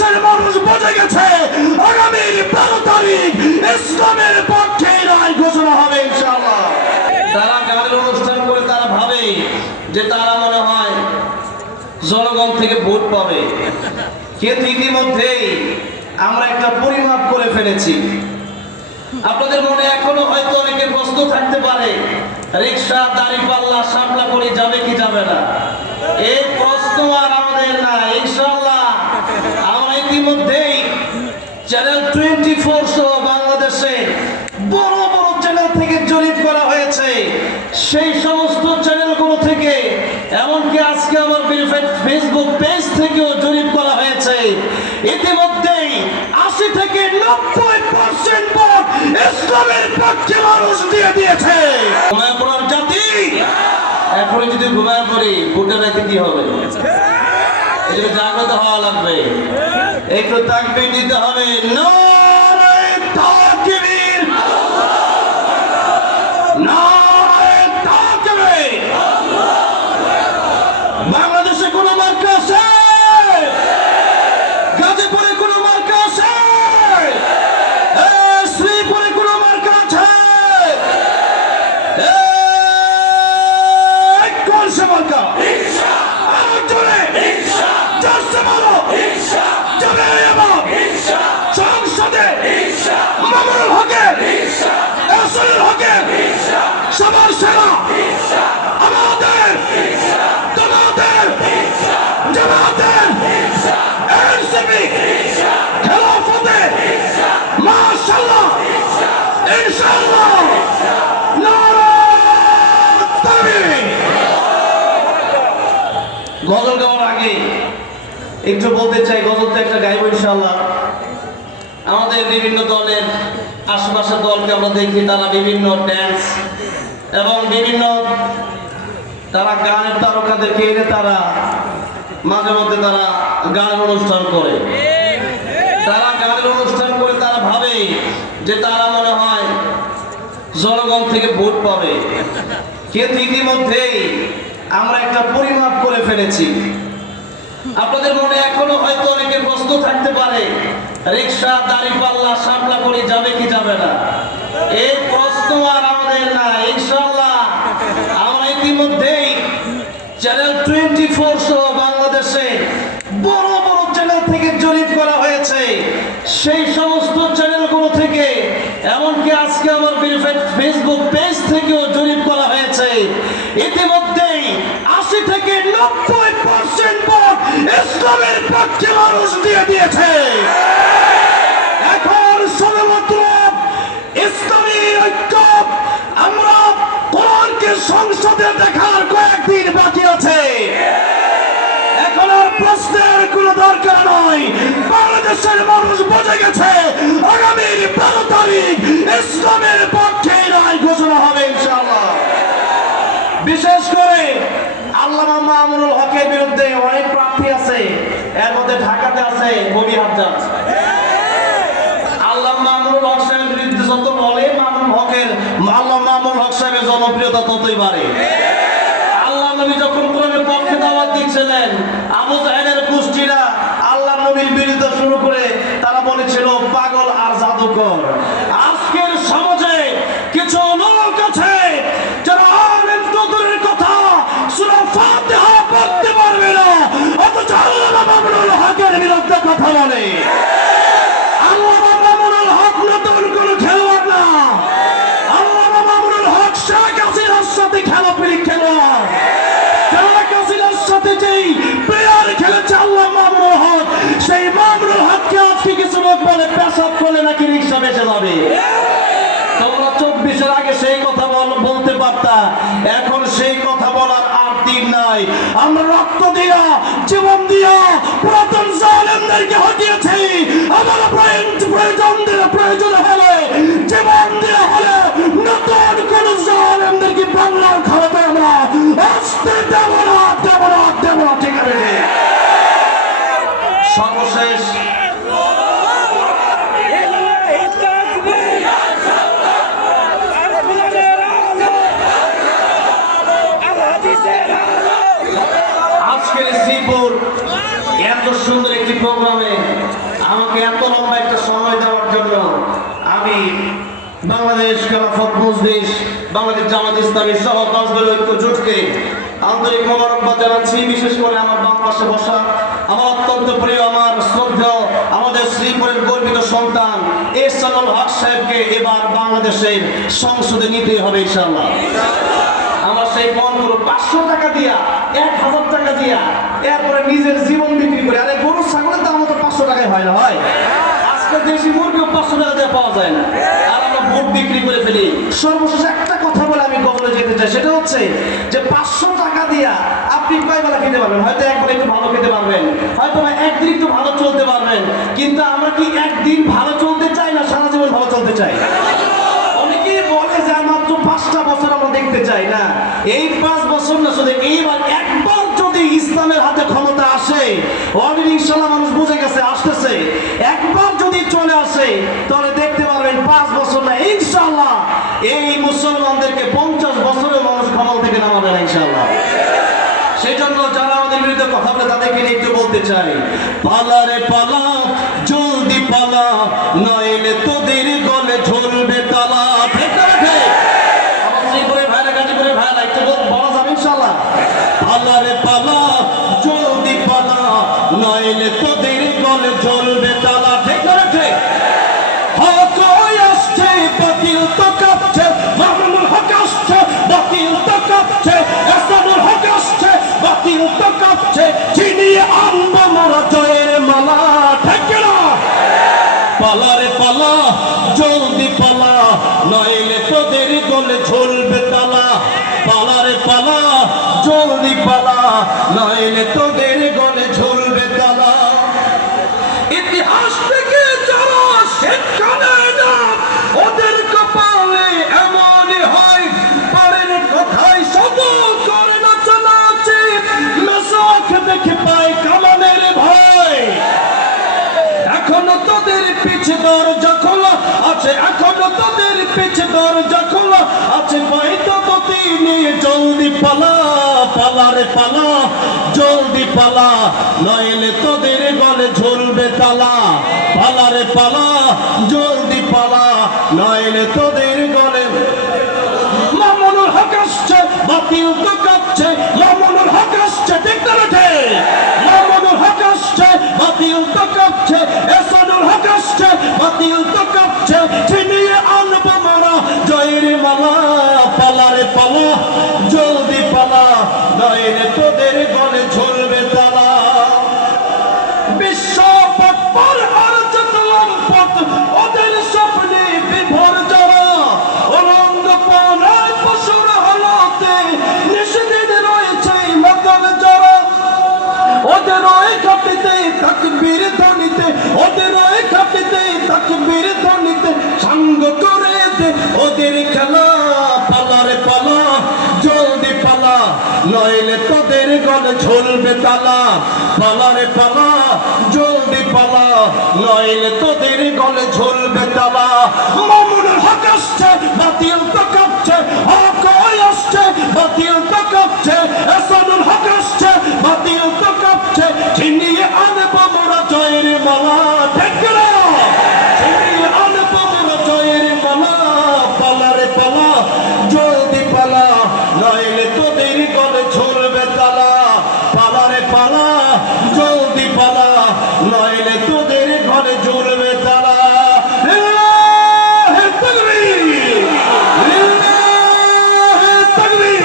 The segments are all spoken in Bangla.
বাংলাদেশের মানুষ বুঝে গেছে আগামীর 12 তারিখ ইসলামের পক্ষে রায় ঘোষণা হবে ইনশাআল্লাহ। তারা গানের অনুষ্ঠান করে তারা ভাবে যে তারা মনে হয় জনগণ থেকে ভোট পাবে, কিন্তু ইতিমধ্যেই আমরা একটা পরিমাপ করে ফেলেছি। আপনাদের মনে এখনো হয়তো অনেকের প্রশ্ন থাকতে পারে, রিক্সা দাঁড়িপাল্লা সামলা করে যাবে কি যাবে না। এই প্রশ্ন আর আমাদের না, ইনশাআল্লাহ আমরা ইতিমধ্যেই চ্যানেল 24 সহ বাংলাদেশে বড় বড় চ্যানেল থেকে জরিপ করা হয়েছে। সেই সমস্ত চ্যানেলগুলো থেকে, এমনকি আজকে আমার ফেসবুক পেজ থেকেও জরিপ করা হয়েছে। ইতিমধ্যেই 80 থেকে 90% ভোট ইসলামের পক্ষে মানুষ দিয়ে দিয়েছে। ঘুমায় পড়ার জাতি এখন যদি ঘুমায় পড়ি ভোটের রাতে কি হবে? এই জাগ্রত হওয়া লাগবে, একটু তাকবীর দিতে হবে। নারে তাকবীর, নারে তাকবীর। বাংলাদেশে কোন মার্কা আছে? গাজীপুরে কোন মার্কা আছে? শ্রীপুরে কোন মার্কা আছে? কোন সে মার্কা? সংসদে মামুনুল হকের আসলের হকের সবার সেরা আমাদের তোমাদের জামাতের এনসিপি খেলাফতে মাশাআল্লাহ ইনশাআল্লাহ নারে তাকবীর। গজল গাওয়ার আগে একটু বলতে চাই, গজল তো একটা গাইব ইনশাআল্লাহ। আমাদের বিভিন্ন দলের আশেপাশের দলকে আমরা দেখি, তারা বিভিন্ন ড্যান্স এবং বিভিন্ন তারা গানের তারকাদেরকে এনে তারা মাঝে মধ্যে তারা গানের অনুষ্ঠান করে। তারা গানের অনুষ্ঠান করে তারা ভাবে যে তারা মনে হয় জনগণ থেকে ভোট পাবে, কিন্তু ইতিমধ্যেই আমরা একটা পরিমাপ করে ফেলেছি। আপনাদের মনে এখনো হয়তো অনেকের প্রশ্ন থাকতে পারে, রিক্সা দাঁড়িপাল্লা সামলা করে যাবে কি যাবে না। এই প্রশ্ন আর আমাদের না, ইনশাআল্লাহ আমরা ইতিমধ্যেই চ্যানেল 24 সহ বাংলাদেশে বড় বড় চ্যানেল থেকে জরিপ করা হয়েছে। সেই সমস্ত চ্যানেলগুলো থেকে, এমনকি আজকে আমার ফেসবুক পেজ থেকেও জরিপ করা হয়েছে। ইতিমধ্যেই 80 থেকে 90% ভোট ইসলামের পক্ষে মানুষ দিয়ে দিয়েছে। এখন শুধুমাত্র ইসলামী ঐক্য, আমরা কোরআনকে সংসদে দেখার কয়েকদিন বাকি আছে। এখন আর প্রশ্নের কোনো দরকার নয়। বাংলাদেশের মানুষ বুঝে গেছে আগামীর 12 তারিখ ইসলামের পক্ষে রায় ঘোষণা হবে ইনশাআল্লাহ। বিশেষ করে আল্লামা মামুনুল হকের বিরুদ্ধে অনেক প্রার্থী আছে, এর মধ্যে ঢাকাতে আছে কবি হাজ্জাজ। আল্লামা মামুনুল হক সাহেবের বিরুদ্ধে যত বলে, আল্লামা মামুনুল হক সাহেবের জনপ্রিয়তা ততই বাড়ে। আল্লাহ নবী যখন কোরআনের পক্ষে দাওয়াত দিচ্ছিলেন, আবু জাহেলের গোষ্ঠীরা আল্লাহ নবীর বিরুদ্ধে শুরু করে তারা বলেছিল পাগল আর জাদুকর। আজকের সমাজে কিছু লোক আছে যারা আলেম নদরের কথা সূরা ফাতিহা পড়তে পারবে না, অথচ আল্লামা মামুনুল হকের বিরুদ্ধে কথা বলে। আল্লামা মামুনুল হক নতুন কোনো খেলোয়াড় না। আল্লামা মামুনুল হক শেখ হাসিনার সাথে খেলাপিলি খেলোয়াড়। শেখ হাসিনার সাথে যেই প্লেয়ার খেলেছে আল্লামা মামুনুল হক, সেই মামুনুল হককে আজকে কিছু লোক বলে পেশাব করলে নাকি রিক্সা বেঁচে যাবে। তোমরা 24-এর আগে সেই কথা বলতে পারতা, এখন সেই কথা বলার আর দিন নাই। আমরা রক্ত দিয়া, জীবন দিয়া পুরাতন জালেমদেরকে হটিয়েছি। আমার প্রয়োজন হলে জীবন দিয়া হলে নতুন কোন জালেমদেরকে বাংলার খাওয়াতে আমরা আসতে দেব না, দেব না, দেব না। ঠিক আছে, সর্বশেষ আজকের শ্রীপুর এত সুন্দর একটি প্রোগ্রামে বাংলাদেশ খেলাফত মজলিস, বাংলাদেশ জামাত ইসলামী সহ দলগুলো ঐক্য জোটকে আন্তরিক মোবারকবাদ জানাচ্ছি। বিশেষ করে আমার বাম পাশে বসা আমার অত্যন্ত প্রিয়, আমার শ্রদ্ধেয়, আমাদের শ্রীপুরের গর্বিত সন্তান এহসানুল হক সাহেবকে এবার বাংলাদেশের সংসদে নিতেই হবে ইনশাআল্লাহ। আমার সেই বন্ধুর 500 টাকা দিয়া, 1000 টাকা দিয়া, এরপরে নিজের জীবন বিক্রি করে, আরে গরু ছাগলের দাম তো 500 টাকায় হয় না, হয় আজকে দেশি মুরগিও 500 টাকা দিয়ে পাওয়া যায় না, আর আমরা ভোট বিক্রি করে ফেলি। সর্বশেষ একটা কথা বলে আমি গগনে যেতে চাই, সেটা হচ্ছে যে 500 টাকা দিয়া আপনি কয় বেলা খেতে পারবেন? হয়তো একবার একটু ভালো খেতে পারবেন, হয়তো একদিন একটু ভালো চলতে পারবেন, কিন্তু আমরা কি একদিন ভালো চলতে চাই না সারা জীবন ভালো চলতে চাই? অনেকেই বলে যে মাত্র 5টা বছর আমরা দেখতে চাই না, এই 5 বছর না, শুধু এইবার একবার যদি ইসলামের হাতে ক্ষমতা আসে, অলরেডি ইনশাআল্লাহ মানুষ বুঝে গেছে আসতেছে, একবার যদি চলে আসে তাহলে দেখতে পারবেন 5 বছর না ইনশাআল্লাহ এই মুসলমানদেরকে 50 বছরেও মানুষ ক্ষমতা থেকে নামাবে না ইনশাআল্লাহ। সেই জন্য যারা আমাদের বিরুদ্ধে কথা বলে তাদেরকে নিয়ে একটু বলতে চাই, পালা রে পালা, জলদি পালা, নইলে তোদের গলে ঝুলবে তালা। ঠিক না রে? আমার শ্রীপুরে ভাইরা, গাজীপুরে ভাইরা একটু বলা যাবে ইনশাআল্লাহ। পালা রে পালা, জলদি পালা, নইলে তোদের গলে ঝুলবে তালা। ঠিক না রে? হক আসছে, বাতিল তো কাঁপছে, মামুনুল হক আসছে, বাতিল তো কাঁপছে, এহসানুল হক আসছে, বাতিল তো কাঁপছে, চিনিয়ে আনবো মোরা জয়ের মালা। ঠিক না? পালা রে পালা, জলদি পালা, নইলে তোদের গলে ঝুলবে তালা। পালা রে পালা, জলদি পালা, নইলে তোদের গলে ঝুলবে তালা। ইতিহাস থেকে যারা শিক্ষা নেয় না, ওদের কপালে এমনই হয়, পরের কথায় সব করে নাচানাচি, মেসাখ দেখে পায় কামানের ভয়। এখনো তোদের পিছে দরজা খোলা আছে, এখনো তোদের পিছে দরজা খোলা আছে, পাইতো গতি নিয়ে জলদি পালা। পালা রে পালা, জলদি পালা, নইলে তোদের গলে ঝুলবে তালা। পালা রে পালা, জলদি পালা, নইলে তোদের গলে। মামুনুল হক আসছে, বাতিল তো কাঁপছে, মামুনুল হক আসছে। ঠিক না রে? মামুনুল হক আসছে, বাতিল তো কাঁপছে, এহসানুল হক আসছে, বাতিল তো কাঁপছে, ছিনিয়ে আনবো মোরা জয়ের মালা। পালা রে পালা, জলদি পালা, নইলে তোদের গলে ঝুলবে তালা। বিশ্ব পর আর যত লম্পট, ওদের স্বপ্নে বিভোর যারা, অলঙ্গ পনায় পশুর হালতে নিষেধ রয়েছে মাতাল যারা। ওদের ওই ঘাটিতে তাকবীর ধ্বনিতে, ওদের ওই ঘাটিতে তাকবীর ধ্বনিতে সাঙ্গ করে দে ওদের খেলা। পালা রে পালা, জলদি পালা, নইলে তোদের গলে ঝুলবে তালা। পালা রে পালা, জলদি পালা, নইলে তোদের গলে ঝুলবে তালা। মামুনুল হক আসছে, বাতিল তো কাঁপছে, হক আসছে, বাতিল তো কাঁপছে, এহসানুল হক আসছে, বাতিল তো কাঁপছে, ছিনিয়ে আনবো মোরা জয়ের মালা। ঠিক না? ছিনিয়ে আনবো মোরা জয়ের মালা। পালা রে পালা, জলদি পালা, নইলে তোদের গলে ঝুলবে তালা। পালা রে পালা, জলদি পালা, নইলে তোদের গলে ঝুলবে তালা। লিল্লাহি তাকবীর, লিল্লাহি তাকবীর।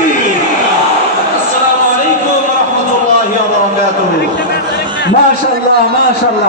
আসসালামু আলাইকুম ওয়া রাহমাতুল্লাহি ওয়া বারাকাতুহু। মাশাআল্লাহ, মাশাআল্লাহ।